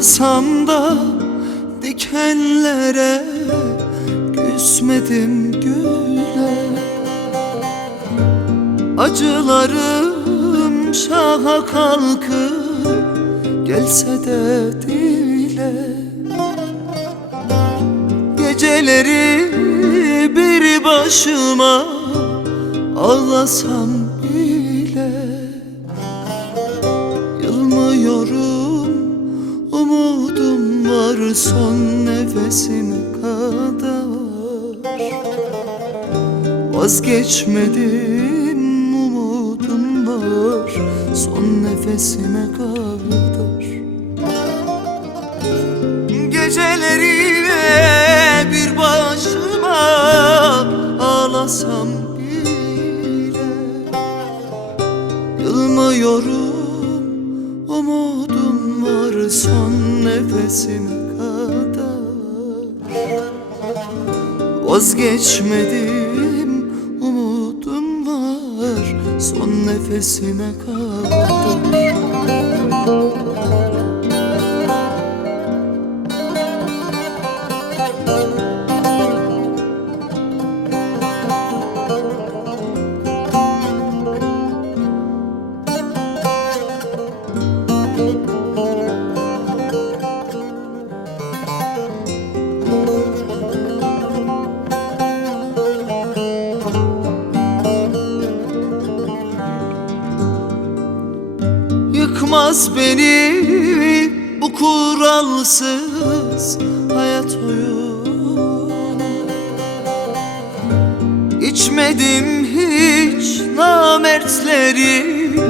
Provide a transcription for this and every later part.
Sarılsam da dikenlere Küsmedim güle. Acılarım şaha kalkıp Gelse de dile. Geceleri bir başıma Ağlasam Son nefesime kadar Vazgeçmedim umudum var Son nefesime kadar. Geceleri bir başıma ağlasam bile Yılmıyorum umudum var son nefesime Vazgeçmedim umudum var son nefesime kadar Yıkmaz beni. Bu kuralsız hayat oyunu. İçmedim hiç namertlerin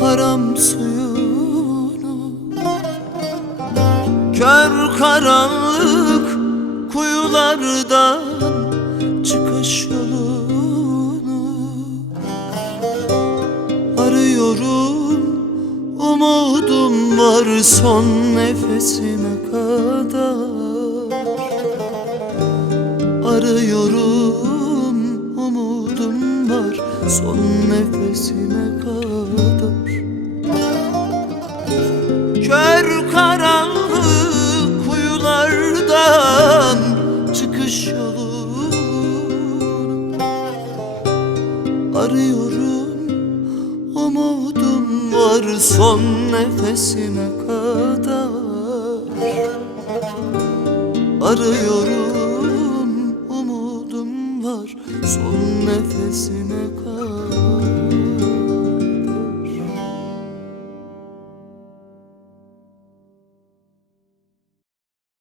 haram suyunu. Kör karanlık kuyulardan çıkış yolunu Arıyorum umudum var son nefesime kadar. Arıyorum umudum var son nefesime kadar. Kör karanlık kuyulardan çıkış yolu. Arıyorum var son nefesime kadar Arıyorum umudum var. Son nefesime